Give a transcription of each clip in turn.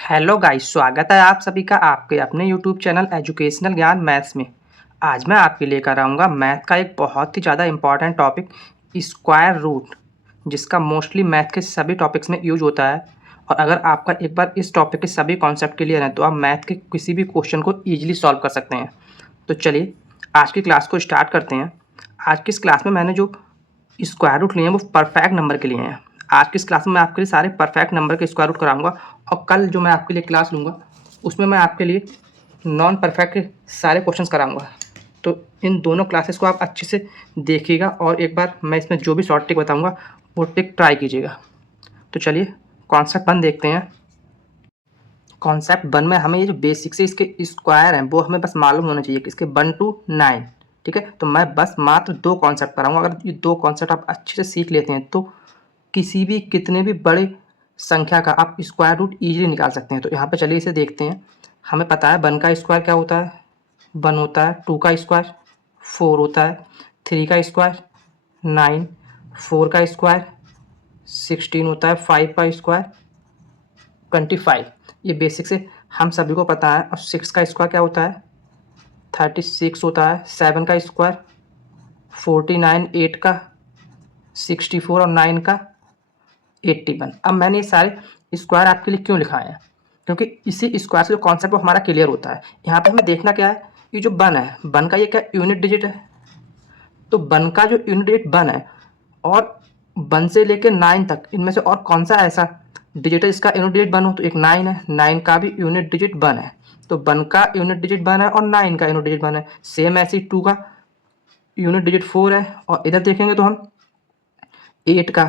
Hello guys, स्वागत है आप सभी का आपके अपने यूट्यूब चैनल एजुकेशनल ज्ञान मैथ्स में। आज मैं आपके लेकर आऊँगा मैथ का एक बहुत ही ज़्यादा इम्पॉर्टेंट टॉपिक स्क्वायर रूट, जिसका मोस्टली मैथ के सभी टॉपिक्स में यूज होता है। और अगर आपका एक बार इस टॉपिक के सभी कॉन्सेप्ट क्लियर हैं तो आप मैथ के किसी भी क्वेश्चन को ईजिली सॉल्व कर सकते हैं। तो चलिए आज की क्लास को स्टार्ट करते हैं। आज की इस क्लास में मैंने जो स्क्वायर रूट लिए हैं वो परफेक्ट नंबर के लिए हैं। आज की इस क्लास में मैं आपके लिए सारे परफेक्ट नंबर के स्क्वायर रूट कराऊंगा और कल जो मैं आपके लिए क्लास लूँगा उसमें मैं आपके लिए नॉन परफेक्ट के सारे क्वेश्चंस कराऊंगा। तो इन दोनों क्लासेस को आप अच्छे से देखिएगा और एक बार मैं इसमें जो भी शॉर्ट ट्रिक बताऊंगा वो ट्रिक ट्राई कीजिएगा। तो चलिए कॉन्सेप्ट 1 देखते हैं। कॉन्सेप्ट 1 में हमें ये जो बेसिक से इसके स्क्वायर हैं वो हमें बस मालूम होना चाहिए कि इसके 1 to 9। ठीक है, तो मैं बस मात्र 2 कॉन्सेप्ट कराऊंगा। अगर ये 2 कॉन्सेप्ट आप अच्छे से सीख लेते हैं तो किसी भी कितने भी बड़े संख्या का आप स्क्वायर रूट ईजिली निकाल सकते हैं। तो यहाँ पे चलिए इसे देखते हैं। हमें पता है 1 का स्क्वायर क्या होता है, 1 होता है, 2 का स्क्वायर 4 होता है, 3 का स्क्वायर 9, 4 का स्क्वायर 16 होता है, 5 का स्क्वायर 25। ये बेसिक से हम सभी को पता है। और 6 का स्क्वायर क्या होता है, 36 होता है, 7 का स्क्वायर 49, 8 का 64 और 9 का 81। अब मैंने ये सारे स्क्वायर आपके लिए क्यों लिखाए हैं, क्योंकि इसी स्क्वायर से जो कॉन्सेप्ट वो हमारा क्लियर होता है। यहाँ पे हमें देखना क्या है, ये जो 1 है, 1 का ये क्या यूनिट डिजिट है। तो 1 का जो यूनिट डिजिट 1 है और 1 से लेकर 9 तक इनमें से और कौन सा ऐसा डिजिट है इसका यूनिट डिजिट 1 हो, तो एक 9 है, 9 का भी यूनिट डिजिट 1 है। तो 1 का यूनिट डिजिट 1 है और 9 का यूनिट डिजिट 1 है। सेम ऐसे 2 का यूनिट डिजिट 4 है और इधर देखेंगे तो हम 8 का,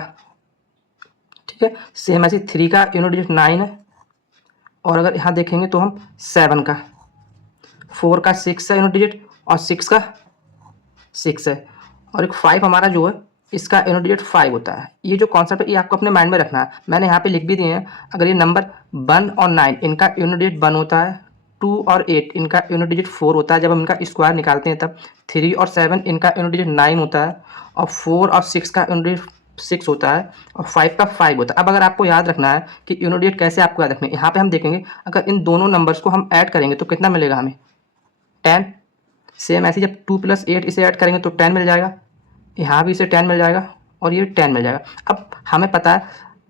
ठीक है, सेम ऐसे 3 का यूनिट डिजिट 9 है। और अगर यहाँ देखेंगे तो हम 7 का, 4 का 6 है यूनिट डिजिट और 6 का 6 है। और एक 5 हमारा जो है इसका यूनिट डिजिट 5 होता है। ये जो कॉन्सेप्ट है ये आपको अपने माइंड में रखना है। मैंने यहाँ पे लिख भी दिए हैं। अगर ये नंबर 1 और 9 इनका यूनिट डिजिट 1 होता है, 2 और 8 इनका यूनिट डिजिट 4 होता है जब हम इनका स्क्वायर निकालते हैं तब, 3 और 7 इनका यूनिट डिजिट 9 होता है और 4 और 6 का यूनिट डिजिट 6 होता है और 5 का 5 होता है। अब अगर आपको याद रखना है कि यूनिट डिजिट कैसे आपको याद रखना है, यहाँ पे हम देखेंगे अगर इन दोनों नंबर्स को हम ऐड करेंगे तो कितना मिलेगा हमें, 10। सेम ऐसे जब 2 + 8 इसे ऐड करेंगे तो 10 मिल जाएगा, यहाँ भी इसे 10 मिल जाएगा और ये 10 मिल जाएगा। अब हमें पता है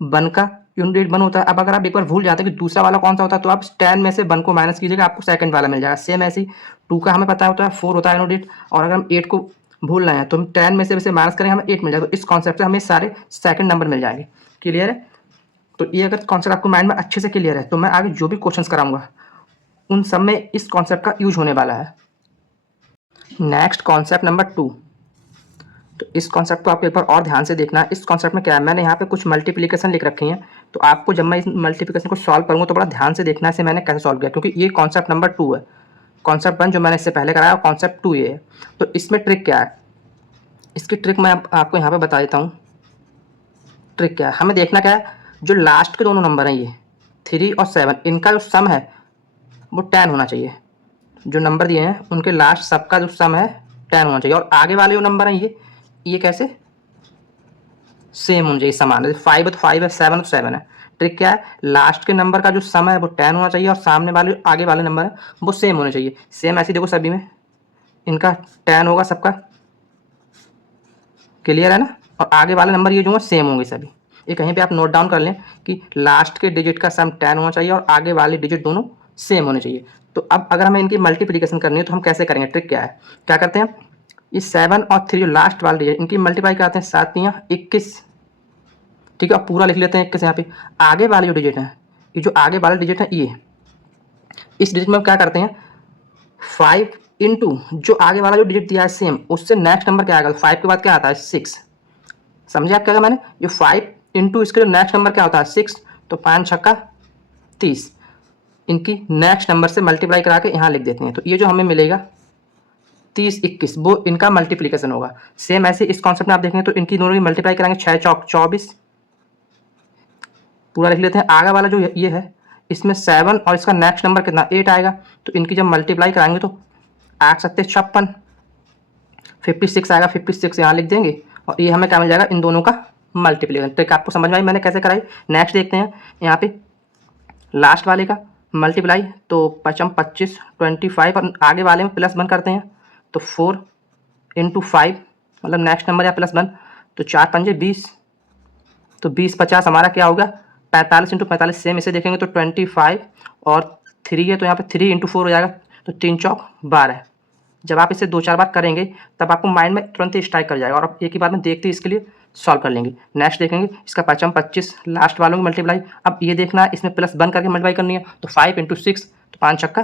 1 का यूनिट डिजिट 1 होता है। अब अगर आप एक बार भूल जाते हैं कि दूसरा वाला कौन सा होता है तो आप 10 में से 1 को माइनस कीजिएगा, आपको सेकंड वाला मिल जाएगा। सेम ऐसे ही 2 का हमें पता होता है 4 होता है यूनिट डिजिट, और अगर हम 8 को भूल रहे हैं तो हम 10 में से इसे माइनस करेंगे, हमें 8 मिल जाएगा। तो इस कॉन्सेप्ट से हमें सारे सेकंड नंबर मिल जाएंगे। क्लियर है? तो ये अगर कॉन्सेप्ट आपको माइंड में अच्छे से क्लियर है तो मैं आगे जो भी क्वेश्चंस कराऊंगा उन सब में इस कॉन्सेप्ट का यूज होने वाला है। Next concept number 2। तो इस कॉन्सेप्ट को आपको एक बार और ध्यान से देखना है। इस कॉन्सेप्ट में क्या है, मैंने यहाँ पे कुछ मल्टीप्लिकेशन लिख रखी हैं, तो आपको जब मैं इस मल्टीप्लिकेशन को सॉल्व करूँगा तो बड़ा ध्यान से देखना है इसे मैंने कैसे सॉल्व किया, क्योंकि ये कॉन्सेप्ट नंबर 2 है। कॉन्सेप्ट 1 जो मैंने इससे पहले कराया और कॉन्सेप्ट 2 ये है। तो इसमें ट्रिक क्या है, इसकी ट्रिक मैं आपको यहाँ पर बता देता हूँ। ट्रिक क्या है, हमें देखना क्या है, जो लास्ट के दोनों नंबर हैं ये 3 और 7 इनका जो सम है वो 10 होना चाहिए। जो नंबर दिए हैं उनके लास्ट सबका जो सम है 10 होना चाहिए। और आगे वाले जो नंबर हैं ये कैसे सेम होना चाहिए, समान है। 5 है तो 5 है, 7 है तो 7 है। ट्रिक क्या है, लास्ट के नंबर का जो सम है वो 10 होना चाहिए और सामने वाले आगे वाले नंबर है वो सेम होने चाहिए। सेम ऐसे देखो सभी में इनका 10 होगा सबका, क्लियर है ना। और आगे वाले नंबर ये जो है सेम होंगे सभी। ये कहीं पे आप नोट डाउन कर लें कि लास्ट के डिजिट का सम 10 होना चाहिए और आगे वाले डिजिट दोनों सेम होने चाहिए। तो अब अगर हमें इनकी मल्टीप्लिकेशन करनी है तो हम कैसे करेंगे, ट्रिक क्या है, क्या करते हैं, ये 7 और 3 जो लास्ट वाले डिजिट इनकी मल्टीप्लाई करते हैं, 7 × 21, ठीक है। अब पूरा लिख लेते हैं 21 यहाँ पे। आगे वाले जो डिजिट हैं, ये जो आगे वाले डिजिट हैं ये, इस डिजिट में हम क्या करते हैं, 5 इंटू जो आगे वाला जो डिजिट दिया है सेम उससे नेक्स्ट नंबर क्या आएगा, 5 के बाद क्या आता है 6। समझे आप क्या मैंने, ये 5 इंटू इसके जो नेक्स्ट नंबर क्या होता है 6, तो 5 छक्का 30, इनकी नेक्स्ट नंबर से मल्टीप्लाई करा के यहाँ लिख देते हैं। तो ये जो हमें मिलेगा 30 21 वो इनका मल्टीप्लिकेशन होगा। सेम ऐसे इस कॉन्सेप्ट में आप देखेंगे तो इनकी दोनों की मल्टीप्लाई कराएंगे, 6 चौक 24, पूरा लिख लेते हैं। आगे वाला जो ये है इसमें 7 और इसका नेक्स्ट नंबर कितना 8 आएगा, तो इनकी जब मल्टीप्लाई कराएंगे तो आ सकते 56, 56 आएगा, 56 यहाँ लिख देंगे और ये हमें क्या मिल जाएगा, इन दोनों का मल्टीप्लिकेशन। ट्रिक आपको समझ में आई मैंने कैसे कराई। नेक्स्ट देखते हैं, यहाँ पे लास्ट वाले का मल्टीप्लाई, तो 5 25 25 और आगे वाले में +1 करते हैं तो 4 × 5 मतलब नेक्स्ट नंबर या +1, तो 4 पंजे 20, तो 20 50 हमारा क्या होगा 45 × 45। सेम इसे देखेंगे तो 25 और 3 है तो यहाँ पे 3 × 4 हो जाएगा, तो 3 चौक 12। जब आप इसे 2-4 बार करेंगे तब आपको माइंड में तुरंत ही स्ट्राइक कर जाएगा और आप एक ही बार में देखते ही इसके लिए सॉल्व कर लेंगे। नेक्स्ट देखेंगे इसका 5 25 लास्ट वालों की मल्टीप्लाई। अब ये देखना है इसमें +1 करके मल्टीप्लाई करनी है, तो 5 × 6 तो 5 छक्का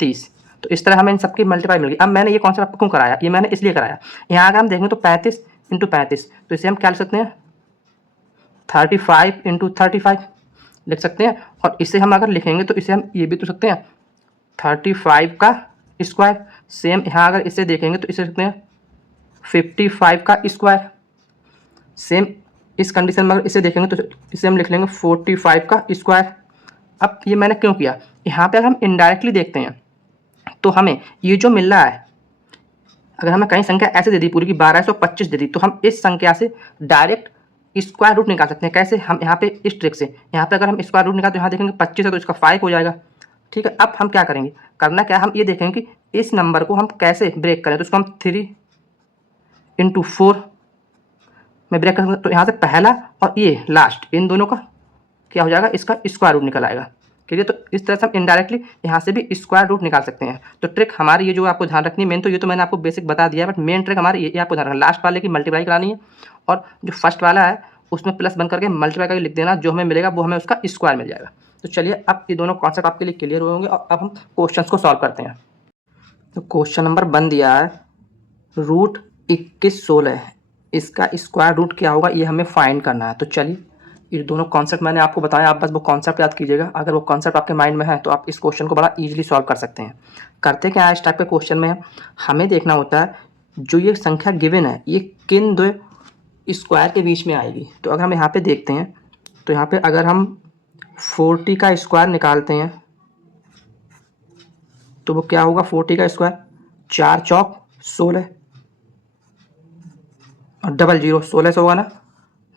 30। तो इस तरह हमें इन सबकी मल्टीप्लाई मिल गई। अब मैंने ये कॉन्सेप्ट आपको क्यों कराया, ये मैंने इसलिए कराया, यहाँ अगर हम देखेंगे तो 35 × 35, तो इसे हम क्या लिख सकते हैं 35 × 35 लिख सकते हैं। और इसे हम अगर लिखेंगे तो इसे हम ये भी तो सकते हैं 35 का स्क्वायर। सेम यहाँ अगर इसे देखेंगे तो इसे लिखते हैं 55 का स्क्वायर। सेम इस कंडीशन में अगर इसे देखेंगे तो इसे हम लिख लेंगे 45 का स्क्वायर। अब ये मैंने क्यों किया, यहाँ पे अगर हम इनडायरेक्टली देखते हैं तो हमें ये जो मिल रहा है, अगर हमें कहीं संख्या ऐसे दे दी पूरी की 1225 दे दी, तो हम इस संख्या से डायरेक्ट स्क्वायर रूट निकाल सकते हैं। कैसे, हम यहाँ पे इस ट्रिक से, यहाँ पे अगर हम स्क्वायर रूट निकाल तो यहाँ देखेंगे 25 है तो इसका 5 हो जाएगा। ठीक है, अब हम क्या करेंगे, करना क्या, हम ये देखेंगे कि इस नंबर को हम कैसे ब्रेक करें। तो इसको हम 3 × 4 में ब्रेक करेंगे, तो यहाँ से पहला और ये लास्ट इन दोनों का क्या हो जाएगा, इसका स्क्वायर रूट निकल आएगा। क्लियर, तो इस तरह से हम इनडायरेक्टली यहाँ से भी स्क्वायर रूट निकाल सकते हैं। तो ट्रिक हमारी ये जो आपको ध्यान रखनी है, मेन तो ये तो मैंने आपको बेसिक बता दिया है, बट मेन ट्रिक हमारी ये आपको ध्यान रखना, लास्ट वाले की मल्टीप्लाई करानी है और जो फर्स्ट वाला है उसमें +1 करके मल्टीप्लाई करके लिख देना, जो हमें मिलेगा वो हमें उसका स्क्वायर मिल जाएगा। तो चलिए अब ये दोनों कॉन्सेप्ट आपके लिए क्लियर होंगे और अब हम क्वेश्चन को सॉल्व करते हैं। तो क्वेश्चन नंबर 1 दिया है √21 16, इसका स्क्वायर रूट क्या होगा ये हमें फाइंड करना है। तो चलिए ये दोनों कॉन्सेप्ट मैंने आपको बताया, आप बस वो कॉन्सेप्ट याद कीजिएगा। अगर वो कॉन्सेप्ट आपके माइंड में है तो आप इस क्वेश्चन को बड़ा इजीली सॉल्व कर सकते हैं। करते क्या है, इस टाइप के क्वेश्चन में हमें देखना होता है जो ये संख्या गिवन है ये किन दो स्क्वायर के बीच में आएगी। तो अगर हम यहाँ पे देखते हैं तो यहाँ पे अगर हम 40 का स्क्वायर निकालते हैं तो वो क्या होगा, 40 का स्क्वायर 4 चौक 16 और 00 16 से होगा ना।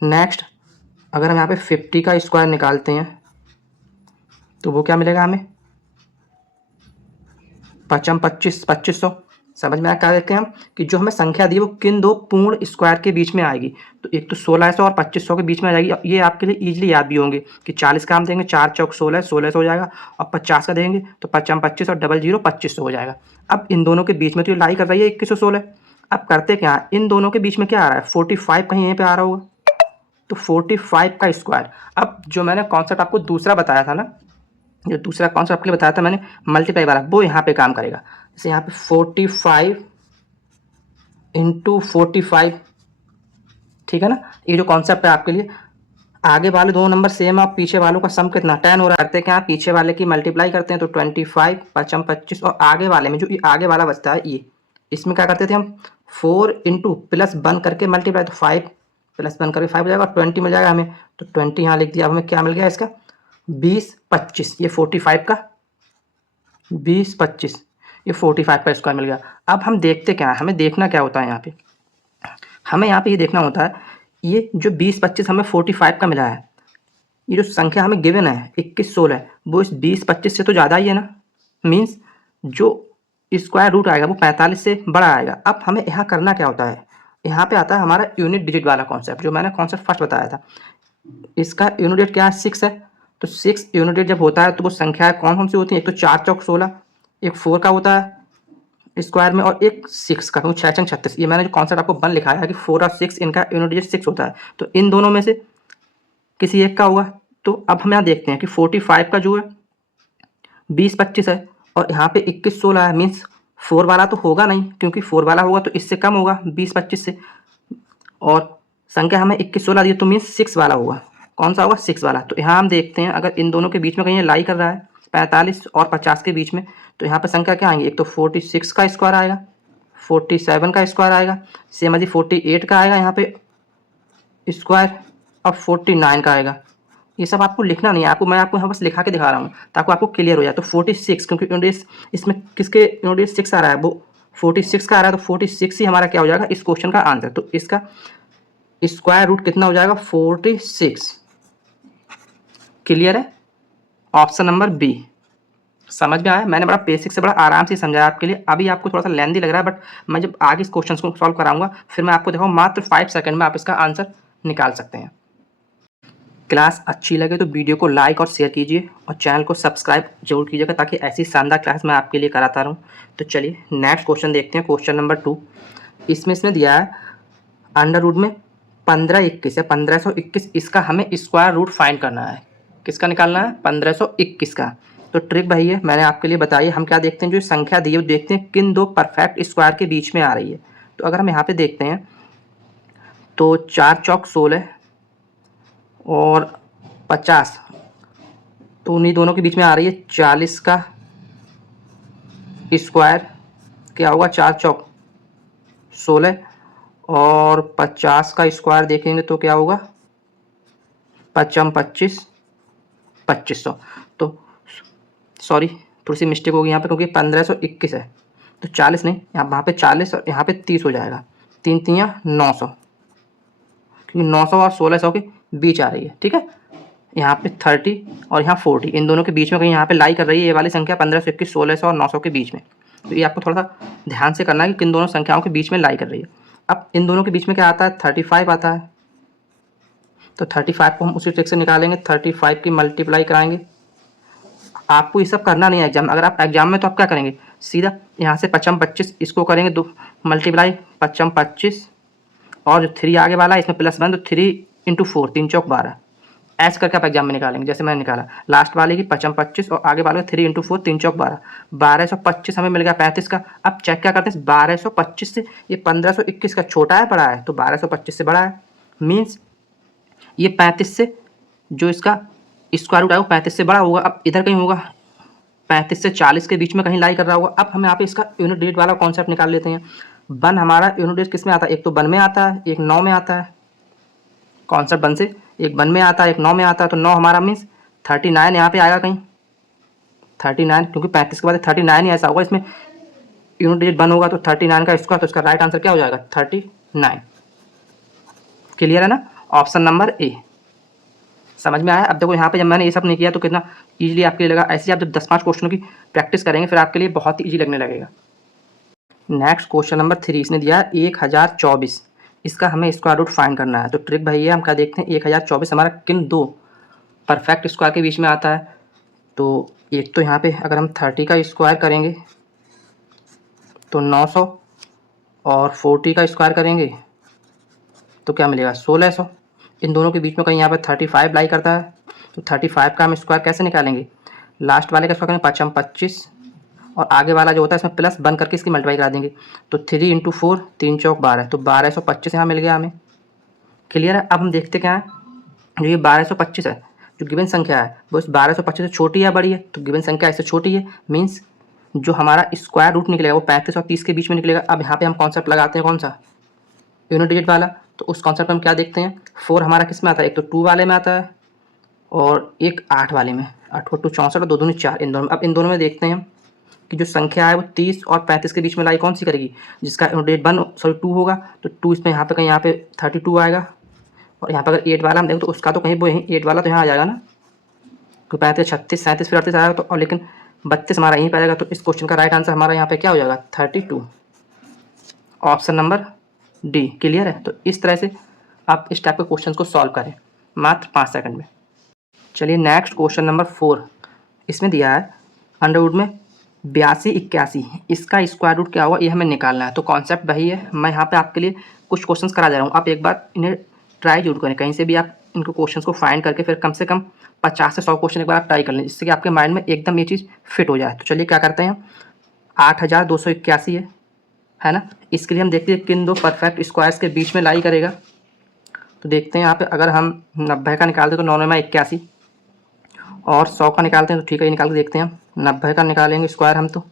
नेक्स्ट अगर हम यहाँ पे 50 का स्क्वायर निकालते हैं तो वो क्या मिलेगा हमें 5 25 2500। समझ में आया क्या देखते हैं हम कि जो हमें संख्या दी वो किन दो पूर्ण स्क्वायर के बीच में आएगी। तो एक तो 1600 और 2500 के बीच में आ जाएगी। ये आपके लिए इजीली याद भी होंगे कि 40 का हम देंगे 4 चौक 16 1600 हो जाएगा और 50 का देंगे तो 5 25 और 00 2500 हो जाएगा। अब इन दोनों के बीच में तो ये लाई कर रही है 2116। अब करते क्या, इन दोनों के बीच में क्या आ रहा है 45 कहीं यहीं पर आ रहा होगा, तो 45 का स्क्वायर। अब जो मैंने कॉन्सेप्ट आपको दूसरा बताया था ना, जो दूसरा कॉन्सेप्ट आपके लिए बताया था मैंने मल्टीप्लाई वाला, वो यहाँ पे काम करेगा। जैसे यहाँ पे 45 × 45, ठीक है ना। ये जो कॉन्सेप्ट है आपके लिए, आगे वाले दो नंबर सेम है, पीछे वालों का सम कितना 10 हो रहा है। करते क्या, पीछे वाले की मल्टीप्लाई करते हैं तो 25 5 25 और आगे वाले में जो ये आगे वाला बचता है ये, इसमें क्या करते थे हम 4 × +1 करके मल्टीप्लाई, तो 5 +1 करके 5 हो जाएगा और 20 मिल जाएगा हमें। तो 20 यहाँ लिख दिया। अब हमें क्या मिल गया इसका 20 25, ये 45 का 20 25, ये 45 का स्क्वायर मिल गया। अब हम देखते क्या है, हमें देखना क्या होता है यहाँ पे, हमें यहाँ पे ये देखना होता है ये जो 20 25 हमें 45 का मिला है, ये जो संख्या हमें गिवन है 21 16 वो इस 20 25 से तो ज़्यादा ही है ना। मीन्स जो स्क्वायर रूट आएगा वो 45 से बड़ा आएगा। अब हमें यहाँ करना क्या होता है, यहाँ पे आता है हमारा यूनिट डिजिट वाला कॉन्सेप्ट, जो मैंने कॉन्सेप्ट फर्स्ट बताया था। इसका यूनिट डिजिट क्या है 6 है, तो 6 यूनिट डिजिट जब होता है तो वो संख्याएं कौन सी होती हैं, एक तो 4 चौक 16, एक 4 का होता है स्क्वायर में और एक 6 का, क्योंकि 6 छंग 36। ये मैंने जो कॉन्सेप्ट आपको 1 लिखाया है कि 4 और 6 इनका यूनिट डिजिट 6 होता है, तो इन दोनों में से किसी एक का होगा। तो अब हम यहाँ देखते हैं कि 45 का जो है 20 25 है और यहाँ पे 21 16 है। मीन्स 4 वाला तो होगा नहीं, क्योंकि 4 वाला होगा तो इससे कम होगा 20 25 से, और संख्या हमें 21 16 दी है तो मीन्स 6 वाला होगा। कौन सा होगा 6 वाला। तो यहाँ हम देखते हैं अगर इन दोनों के बीच में कहीं लाई कर रहा है 45 और 50 के बीच में, तो यहाँ पर संख्या क्या आएंगी, एक तो 46 का स्क्वायर आएगा, 47 का स्क्वायर आएगा, सेम अजी 48 का आएगा यहाँ पे स्क्वायर और 49 का आएगा। ये सब आपको लिखना नहीं है, आपको मैं आपको यहाँ बस लिखा के दिखा रहा हूँ ताकि आपको क्लियर हो जाए। तो 46, क्योंकि यूनिट इसमें किसके यूनिट 6 आ रहा है, वो 46 का आ रहा है, तो 46 ही हमारा क्या हो जाएगा इस क्वेश्चन का आंसर। तो इसका स्क्वायर रूट कितना हो जाएगा 46। क्लियर है। Option number B. समझ में आया? मैंने बड़ा बेसिक से बड़ा आराम से समझाया आपके लिए। अभी आपको थोड़ा सा लेंदी लग रहा है, बट मैं जब आगे इस क्वेश्चन को सॉल्व कराऊंगा फिर मैं आपको दिखाऊँ मात्र 5 सेकंड में आप इसका आंसर निकाल सकते हैं। क्लास अच्छी लगे तो वीडियो को लाइक और शेयर कीजिए और चैनल को सब्सक्राइब जरूर कीजिएगा, ताकि ऐसी शानदार क्लास मैं आपके लिए कराता रहूँ। तो चलिए नेक्स्ट क्वेश्चन देखते हैं, क्वेश्चन नंबर 2। इसमें दिया है अंडर रूट में 1521 या 1521, इसका हमें स्क्वायर रूट फाइंड करना है। किसका निकालना है? 1521 का। तो ट्रिक भाई है, मैंने आपके लिए बताई। हम क्या देखते हैं, जो संख्या दी है वो देखते हैं किन दो परफेक्ट स्क्वायर के बीच में आ रही है। तो अगर हम यहाँ पे देखते हैं तो 4 चौक 16 और 50, तो उन्हीं दोनों के बीच में आ रही है 40 का स्क्वायर। क्या होगा? 4 चौक 16 और 50 का स्क्वायर देखेंगे तो क्या होगा? 55 25 2500। तो सॉरी, थोड़ी सी मिस्टेक होगी यहाँ पे, क्योंकि 1521 है तो 40 नहीं, यहाँ वहाँ पे 40 और यहाँ पे 30 हो जाएगा। 3 3 900, क्योंकि 900 और 1600 के बीच आ रही है। ठीक है, यहाँ पे 30 और यहाँ 40, इन दोनों के बीच में कहीं यहाँ पे लाई कर रही है ये वाली संख्या 1521, 1600 और 900 के बीच में। तो ये आपको थोड़ा सा ध्यान से करना है कि किन दोनों संख्याओं के बीच में लाई कर रही है। अब इन दोनों के बीच में क्या आता है? 35 आता है। तो 35 को हम उसी ट्रिक से निकालेंगे, 35 की मल्टीप्लाई कराएंगे। आपको ये सब करना नहीं है एग्जाम, अगर आप एग्जाम में तो आप क्या करेंगे, सीधा यहाँ से 55 25 इसको करेंगे 2 मल्टीप्लाई, 55 25 और जो 3 आगे वाला है इसमें +1, तो 3 × 4 3 चौक 12, ऐसे करके आप एग्जाम में निकालेंगे। जैसे मैंने निकाला लास्ट वाले की 55 25 और आगे वाले 3 × 4 3 चौक 12, 1225 हमें मिल गया 35 का। अब चेक क्या करते हैं, 1225 से ये 1521 का छोटा है बड़ा है? तो 1225 से बड़ा है, मीन्स ये 35 से जो इसका स्क्वायर रूट है वो 35 से बड़ा होगा। अब इधर कहीं होगा 35 से 40 के बीच में कहीं लाई कर रहा होगा। अब हम यहाँ पे इसका यूनिट डिजिट वाला कॉन्सेप्ट निकाल लेते हैं। 1 हमारा यूनिट डिजिट किस में आता है? एक तो 1 में आता है, एक 9 में आता है। कॉन्सेप्ट 1 से एक 1 में आता है, एक 9 में आता है। तो 9 हमारा मीन्स 39 यहाँ पे आएगा कहीं, 39, क्योंकि 35 के बाद 39 ही ऐसा होगा, इसमें यूनिट डिजिट 1 होगा तो 39 का स्क्वायर, तो इसका राइट आंसर क्या हो जाएगा? 39। क्लियर है ना? Option number A. समझ में आया? अब देखो यहाँ पे जब मैंने ये सब नहीं किया तो कितना ईजिली आपके लिए लगा। ऐसे ही आप जब 10-5 क्वेश्चनों की प्रैक्टिस करेंगे फिर आपके लिए बहुत ही ईजी लगने लगेगा। नेक्स्ट क्वेश्चन नंबर 3, इसने दिया 1024, इसका हमें स्क्वायर रूट फाइंड करना है। तो ट्रिक भाई हम क्या देखते हैं, 1024 हमारा किन दो परफेक्ट स्क्वायर के बीच में आता है? तो एक तो यहाँ पे अगर हम 30 का स्क्वायर करेंगे तो 900 और 40 का स्क्वायर करेंगे तो क्या मिलेगा? 1600। इन दोनों के बीच में कहीं यहाँ पर 35 लाई करता है, तो 35 का हम स्क्वायर कैसे निकालेंगे? लास्ट वाले का स्क्वायर करेंगे 55 25 और आगे वाला जो होता है इसमें +1 करके इसकी मल्टीप्लाई करा देंगे। तो 3 × 4 3 चौक 12, तो 1225 यहाँ मिल गया हमें। क्लियर है? अब हम देखते क्या है, जो ये 1225 है, जो गिवन संख्या है वो इस 1225 से छोटी है बड़ी है? तो गिवन संख्या इससे छोटी है, मीन्स जो हमारा स्क्वायर रूट निकलेगा वो 35 और 30 के बीच में निकलेगा। अब यहाँ पे हम कॉन्सेप्ट लगाते हैं, कौन सा? यूनिट डिजिट वाला। तो उस कॉन्सेप्ट में हम क्या देखते हैं, 4 हमारा किस में आता है? एक तो 2 वाले में आता है और एक 8 वाले में। 8 को 2 64 और 2 दूनी 4, इन दोनों में। अब इन दोनों में देखते हैं कि जो संख्या है वो 30 और 35 के बीच में लाई कौन सी करेगी? जिसका यूनिट डिजिट 2 होगा, तो 2 इसमें यहाँ पे कहीं यहाँ पे 32 आएगा। और यहाँ पर अगर 8 वाला हम देखें तो उसका तो कहीं वो यहीं 8 वाला तो यहाँ आ जाएगा ना, तो 35 36 37 फिर 38 आएगा, तो और लेकिन 32 हमारा यहीं पर आएगा। तो इस क्वेश्चन का राइट आंसर हमारा यहाँ पे क्या हो जाएगा? 32, ऑप्शन नंबर डी। क्लियर है? तो इस तरह से आप इस टाइप के क्वेश्चन को सॉल्व करें मात्र 5 सेकंड में। चलिए नेक्स्ट क्वेश्चन नंबर 4, इसमें दिया है अंडर रूट में 82 81, इसका स्क्वायर रूट क्या होगा ये हमें निकालना है। तो कॉन्सेप्ट वही है, मैं यहाँ पे आपके लिए कुछ क्वेश्चंस करा जा रहा हूँ, आप एक बार इन्हें ट्राई जरूर करें। कहीं से भी आप इनको क्वेश्चंस को फाइंड करके फिर कम से कम 50 से 100 क्वेश्चन एक बार आप ट्राई कर लें, जिससे कि आपके माइंड में एकदम ये चीज़ फिट हो जाए। तो चलिए क्या करते हैं, 8281 है ना, इसके लिए हम देखते हैं किन दो परफेक्ट स्क्वायर्स के बीच में लाई करेगा। तो देखते हैं यहाँ पे अगर हम 90 का निकालते तो 9 9 81 और 100 का निकालते हैं तो ठीक है, ये निकाल के देखते हैं। 90 का निकालेंगे स्क्वायर हम तो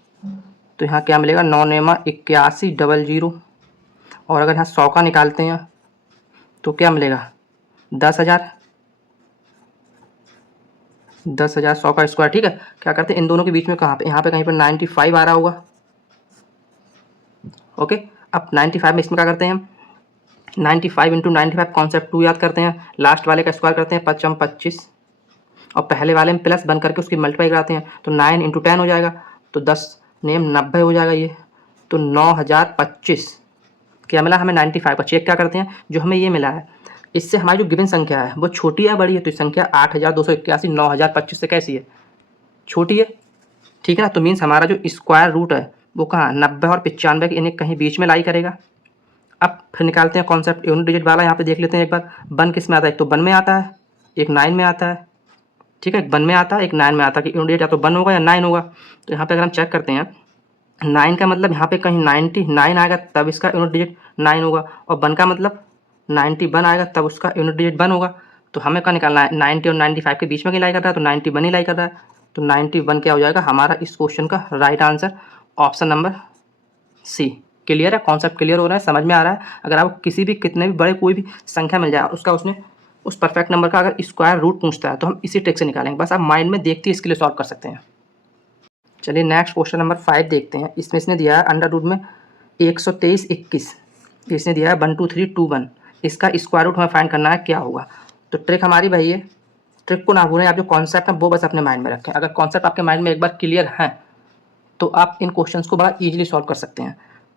यहाँ क्या मिलेगा? 9 9 81 00। और अगर यहाँ 100 का निकालते हैं तो क्या मिलेगा? 10,000 100 का स्क्वायर। ठीक है, क्या करते हैं इन दोनों के बीच में कहाँ पे? यहाँ पे कहीं पर 95 आ रहा होगा। ओके, अब 95 में इसमें क्या करते हैं हम? 95 × 95 कॉन्सेप्ट 2 याद करते हैं, लास्ट वाले का स्क्वायर करते हैं 55 25 और पहले वाले में प्लस बन करके उसकी मल्टीप्लाई कराते हैं तो 9 इंटू 10 हो जाएगा, तो 10 नेम 90 हो जाएगा ये, तो 9025 क्या मिला हमें 95 का। चेक क्या करते हैं, जो हमें ये मिला है इससे हमारी जो गिवन संख्या है वो छोटी है बड़ी है, तो संख्या 8281 9025 से कैसी है, छोटी है, ठीक है ना। तो मीन्स हमारा जो स्क्वायर रूट है वो कहाँ 90 और 95 के इन्हें कहीं बीच में लाई करेगा। अब फिर निकालते हैं कॉन्सेप्ट यूनिट डिजिट वाला, यहाँ पे देख लेते हैं एक बार। वन किस में आता है, एक तो वन में आता है, एक 9 में आता है, ठीक है, 1 में आता है, एक 9 में आता है कि यूनिट डिजिट या तो 1 होगा या 9 होगा। तो यहाँ पे अगर हम चेक करते हैं 9 का मतलब यहाँ पे कहीं 99 आएगा तब इसका यूनिट डिजिट 9 होगा, और 1 का मतलब 91 आएगा तब उसका यूनिट डिजिट 1 होगा। तो हमें क्या निकालना है, 90 और 95 के बीच में कहीं लाई कर रहा है, तो 91 ही लाई कर रहा है, तो 91 क्या हो जाएगा हमारा इस क्वेश्चन का right answer, option number C. Clear है, कॉन्सेप्ट क्लियर हो रहा है, समझ में आ रहा है। अगर आपको किसी भी कितने भी बड़े कोई भी संख्या मिल जाए उसका उसने उस परफेक्ट नंबर का अगर स्क्वायर रूट पूछता है तो हम इसी ट्रिक से निकालेंगे, बस आप माइंड में देखते ही इसके लिए सॉल्व कर सकते हैं। चलिए नेक्स्ट क्वेश्चन नंबर 5 देखते हैं। इसमें इसने दिया है अंडर रूट में 123 इसने दिया है 12321, इसका स्क्वायर रूट हमें फाइंड करना है, क्या होगा। तो ट्रिक हमारी भाई है, ट्रिक को ना भूलें, आप जो कॉन्सेप्ट है वो बस अपने माइंड में रखें। अगर कॉन्सेप्ट आपके माइंड में एक बार क्लियर है तो आप इन क्वेश्चंस को बड़ा ईजिली सॉल्व कर सकते हैं।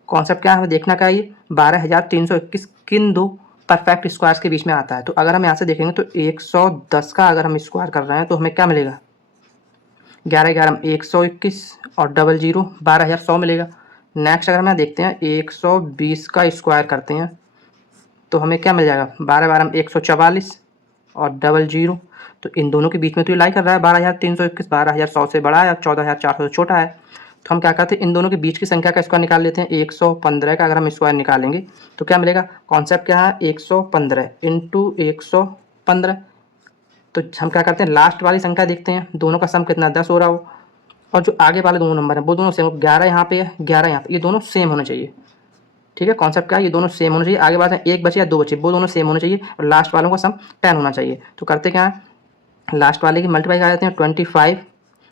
कॉन्सेप्ट क्या है हमें देखना क्या है, ये 12321 किन दो परफेक्ट स्क्वायर्स के बीच में आता है। तो अगर हम यहाँ से देखेंगे तो 110 का अगर हम स्क्वायर कर रहे हैं तो हमें क्या मिलेगा, 11 11 121 और डबल 0 12100 मिलेगा। नेक्स्ट अगर हम यहाँ देखते हैं 120 का स्क्वायर करते हैं तो हमें क्या मिल जाएगा, 12 12 144 और डबल 0। तो इन दोनों के बीच में तो ये लाई कर रहा है 12321, 12100 से बड़ा है और 14400 से छोटा है। तो हम क्या करते हैं, इन दोनों के बीच की संख्या का स्क्वायर निकाल लेते हैं। 115 का अगर हम स्क्वायर निकालेंगे तो क्या मिलेगा, कॉन्सेप्ट क्या है 115 इंटू 115। तो हम क्या करते हैं, लास्ट वाली संख्या देखते हैं दोनों का सम कितना 10 हो रहा हो, और जो आगे वाले दोनों नंबर हैं वो दोनों सेम, 11 यहाँ पे है 11 यहाँ पे, ये दोनों सेम होने चाहिए, ठीक है। कॉन्सेप्ट क्या है, ये दोनों सेम होने चाहिए, आगे वाले एक बचे या दो बचे वो दोनों सेम होने चाहिए, और लास्ट वालों का सम 10 होना चाहिए। तो करते क्या है, लास्ट वाले की मल्टीप्लाई कर देते हैं 25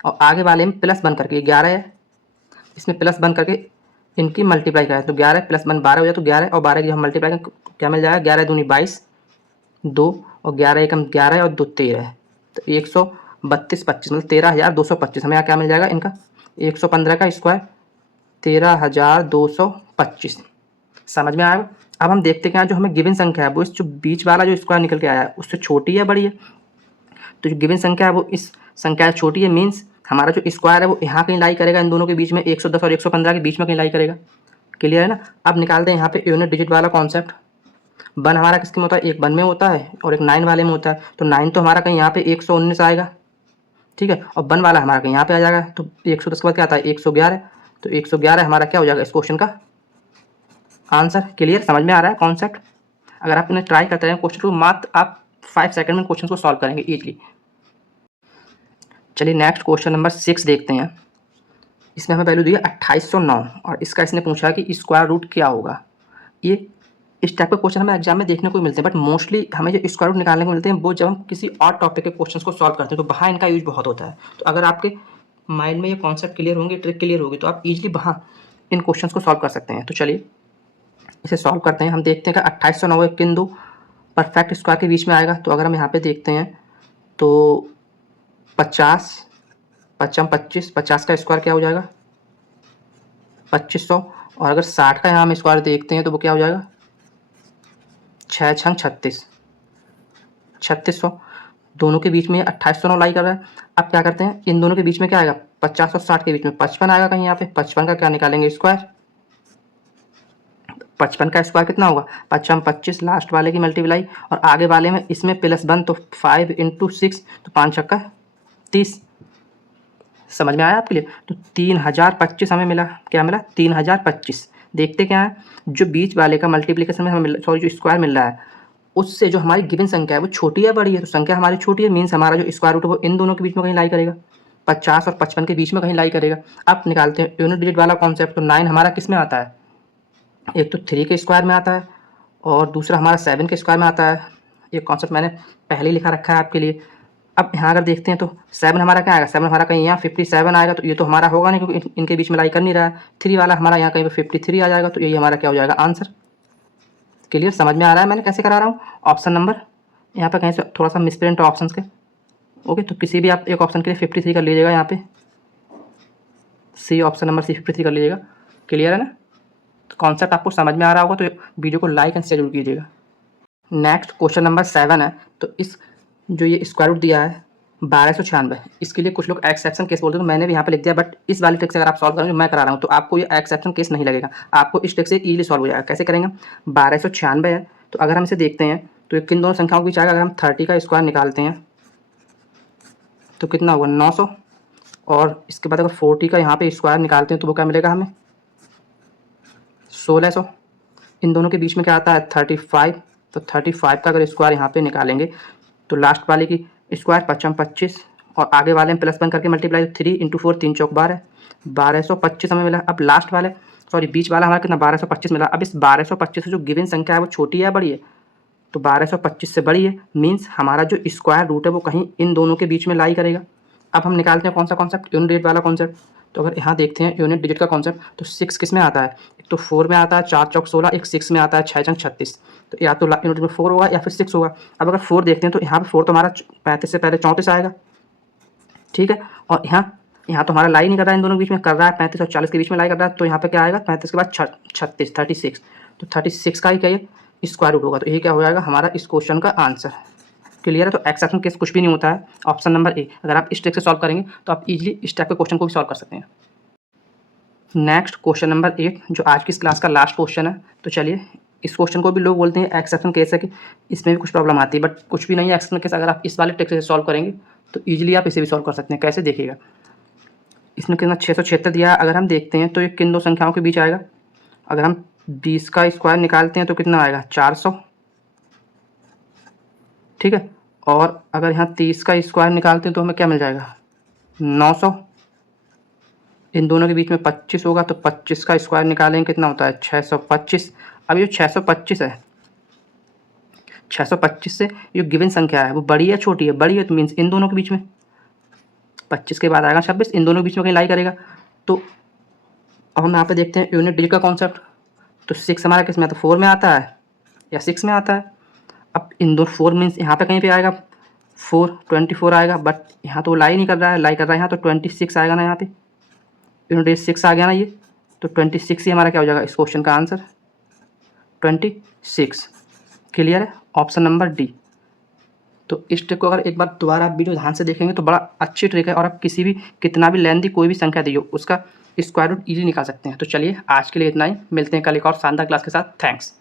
और आगे वाले में प्लस बन करके 11 है, इसमें प्लस बन करके इनकी मल्टीप्लाई करें तो 11 प्लस 1 12 हो जाए, तो 11 और 12 की हम मल्टीप्लाई करें क्या मिल जाएगा, 11 दूनी 22, 2 और 11 एकम 11 और 2 13, तो 132 25 मतलब 13225 हमें यहाँ क्या मिल जाएगा इनका, 115 का स्क्वायर 13225। समझ में आएगा। अब हम देखते हैं जो हमें गिवन संख्या है वो इस जो बीच वाला जो स्क्वायर निकल के आया है उससे छोटी है बड़ी है। तो जो गिवन संख्या है वो इस संख्या से छोटी है, मीन्स हमारा जो स्क्वायर है वो यहाँ कहीं लाई करेगा, इन दोनों के बीच में 110 और 115 के बीच में कहीं लाई करेगा। क्लियर है ना। अब निकालते हैं यहाँ पे यूनिट डिजिट वाला कॉन्सेप्ट। 1 हमारा किसके में होता है, एक 1 में होता है और एक 9 वाले में होता है। तो 9 तो हमारा कहीं यहाँ पे 119 आएगा, ठीक है, और 1 वाला हमारा कहीं यहाँ पे आ जाएगा। तो 110 के बाद क्या आता है 111, तो 111 हमारा क्या हो जाएगा इस क्वेश्चन का आंसर। क्लियर, समझ में आ रहा है कॉन्सेप्ट। अगर आप इन्हें ट्राई करते हैं क्वेश्चन को, मात्र आप 5 सेकंड में क्वेश्चन को सॉल्व करेंगे इजीली। चलिए नेक्स्ट क्वेश्चन नंबर 6 देखते हैं। इसमें हमें वैल्यू दी है 2809 और इसका इसने पूछा है कि स्क्वायर रूट क्या होगा। ये इस टाइप के क्वेश्चन हमें एग्जाम में देखने को मिलते हैं, बट मोस्टली हमें जो स्क्वायर रूट निकालने को मिलते हैं वो जब हम किसी और टॉपिक के क्वेश्चन को सॉल्व करते हैं तो वहाँ इनका यूज बहुत होता है। तो अगर आपके माइंड में ये कॉन्सेप्ट क्लियर होंगे, ट्रिक क्लियर होगी, तो आप इजीली वहाँ इन क्वेश्चन को सॉल्व कर सकते हैं। तो चलिए इसे सॉल्व करते हैं। हम देखते हैं कि 2809 किन दो परफेक्ट स्क्वायर के बीच में आएगा। तो अगर हम यहाँ पे देखते हैं तो 50 55 25, 50 का स्क्वायर क्या हो जाएगा 2500, और अगर 60 का यहाँ हम स्क्वायर देखते हैं तो वो क्या हो जाएगा 6 छंग 36, 3600। दोनों के बीच में 2809 लाई कर रहा है। अब क्या करते हैं, इन दोनों के बीच में क्या आएगा 50 और 60 के बीच में 55 आएगा कहीं यहाँ पे। 55 का क्या निकालेंगे स्क्वायर, 55 का स्क्वायर कितना होगा 55 25, लास्ट वाले की मल्टीप्लाई और आगे वाले में इसमें प्लस 1 तो 5 इंटू 6, तो 5 छक्का 30। समझ में आया आपके लिए। तो 3025 हमें मिला, क्या मिला 3025। देखते क्या है, जो बीच वाले का मल्टीप्लिकेशन में हमें सॉरी जो स्क्वायर मिल रहा है उससे जो हमारी गिवन संख्या है वो छोटी है बड़ी है। तो संख्या हमारी छोटी है, मीन्स हमारा जो स्क्वायर रूट है वो इन दोनों के बीच में कहीं लाई करेगा, 50 और 55 के बीच में कहीं लाई करेगा। अब निकालते हैं यूनिट डिजिट वाला कॉन्सेप्ट। तो 9 हमारा किस में आता है, एक तो 3 के स्क्वायर में आता है और दूसरा हमारा 7 के स्क्वायर में आता है। ये कॉन्सेप्ट मैंने पहले ही लिखा रखा है आपके लिए। अब यहाँ अगर देखते हैं तो 7 हमारा क्या आएगा, 7 हमारा कहीं यहाँ 57 आएगा, तो ये तो हमारा होगा नहीं क्योंकि इनके बीच में लाई कर नहीं रहा है। 3 वाला हमारा यहाँ कहीं पे 53 आ जाएगा, तो यही हमारा क्या हो जाएगा आंसर। क्लियर, समझ में आ रहा है मैंने कैसे करा रहा हूँ। ऑप्शन नंबर यहाँ पर कहीं से थोड़ा सा मिसप्रिंट है ऑप्शन के। ओके, तो किसी भी आप एक ऑप्शन के लिए 53 कर लीजिएगा यहाँ पे, सी ऑप्शन नंबर सी 53 कर लीजिएगा। क्लियर है ना? तो कॉन्सेप्ट आपको समझ में आ रहा होगा तो वीडियो को लाइक एंड शेयर जरूर कीजिएगा। नेक्स्ट क्वेश्चन नंबर 7 है। तो इस जो ये स्क्वायर रूट दिया है 1296, इसके लिए कुछ लोग एक्सेप्शन केस बोलते हैं, तो मैंने भी यहाँ पे लिख दिया। बट इस वाली ट्रिक से अगर आप सॉल्व करेंगे, जो मैं करा रहा हूँ, तो आपको ये एक्सेप्शन केस नहीं लगेगा, आपको इस ट्रिक से इजीली सॉल्व हो जाएगा। कैसे करेंगे? 1296 है, तो अगर हम इसे देखते हैं तो किन दोनों संख्याओं के बीच आएगा। अगर हम 30 का स्क्वायर निकालते हैं तो कितना होगा? 900। और इसके बाद अगर 40 का यहाँ पे स्क्वायर निकालते हैं तो वो क्या मिलेगा हमें? 1600। इन दोनों के बीच में क्या आता है? 35। तो 35 का अगर स्क्वायर यहाँ पे निकालेंगे तो लास्ट वाले की स्क्वायर 55 25 और आगे वाले में +1 करके मल्टीप्लाई, 3 × 4 3 चौक 12, 1225 हमें मिला। अब लास्ट वाले बीच वाला हमारा कितना? 1225 मिला। अब इस 1225 से जो गिवन संख्या है वो छोटी है बड़ी है? तो 1225 से बड़ी है, मीन्स हमारा जो स्क्वायर रूट है वो कहीं इन दोनों के बीच में लाई करेगा। अब हम निकालते हैं कौन सा कॉन्सेप्ट? यूनिट डिजिट वाला कॉन्सेप्ट। तो अगर यहाँ देखते हैं यूनिट डिजिट का कॉन्सेप्ट, तो 6 किस में आता है? एक तो 4 में आता है, 4 चौक 16, एक 6 में आता है, 6 चंग 36। तो या तो यूनिट में 4 होगा या फिर 6 होगा। अब अगर 4 देखते हैं तो यहाँ पर 4 तो हमारा 35 से पहले 34 आएगा, ठीक है। और यहाँ तो हमारा लाई नहीं कर रहा है, इन दोनों के बीच में कर रहा है, 35 और 40 के बीच में लाई कर रहा है। तो यहाँ पे क्या आएगा? 35 के बाद 36 36। तो 36 का ही क्या है? स्क्वायर रूट होगा। तो ये क्या हो जाएगा हमारा इस क्वेश्चन का आंसर। क्लियर है? तो एक्सेप्शन केस कुछ भी नहीं होता है, ऑप्शन नंबर ए। अगर आप इस ट्रिक से सॉल्व करेंगे तो आप इजीली इस टाइप के क्वेश्चन को भी सॉल्व कर सकते हैं। नेक्स्ट क्वेश्चन नंबर 8 जो आज की इस क्लास का लास्ट क्वेश्चन है। तो चलिए, इस क्वेश्चन को भी लोग बोलते हैं एक्सेप्शन केस है कि इसमें भी कुछ प्रॉब्लम आती है, बट कुछ भी नहीं है एक्सेप्शन केस। अगर आप इस वाले ट्रिक से सॉल्व करेंगे तो ईजिली आप इसे भी सॉल्व कर सकते हैं। कैसे? देखिएगा, इसमें कितना 676 दिया है। अगर हम देखते हैं तो ये किन दो संख्याओं के बीच आएगा? अगर हम 20 का स्क्वायर निकालते हैं तो कितना आएगा? 400, ठीक है। और अगर यहाँ 30 का स्क्वायर निकालते हैं तो हमें क्या मिल जाएगा? 900। इन दोनों के बीच में 25 होगा, तो 25 का स्क्वायर निकालेंगे कितना होता है? 625। अब ये 625 है, 625 से जो गिवन संख्या है वो बड़ी है छोटी है? बड़ी है, तो मीन्स इन दोनों के बीच में 25 के बाद आएगा 26, इन दोनों के बीच में कहीं लाई करेगा। तो अब हम यहाँ पे देखते हैं यूनिट डिजिट का कॉन्सेप्ट। तो 6 हमारा किस में आता है? 4 में आता है या 6 में आता है? अब इन दो 4 मीन्स यहाँ पे कहीं पे आएगा 4, 24 आएगा। बट यहाँ तो वो लाई नहीं कर रहा है, लाई कर रहा है यहाँ, तो 26 आएगा ना यहाँ पे। यूनिट डिजिट 6 आ गया ना ये, तो 26 ही हमारा क्या हो जाएगा इस क्वेश्चन का आंसर? 26। क्लियर है? Option number D. तो इस ट्रिक को अगर एक बार दोबारा आप वीडियो ध्यान से देखेंगे तो बड़ा अच्छी ट्रिक है, और आप किसी भी कितना भी लेंथी कोई भी संख्या दी हो उसका स्क्वायर रूट इजीली निकाल सकते हैं। तो चलिए, आज के लिए इतना ही। मिलते हैं कल एक और शानदार क्लास के साथ। थैंक्स।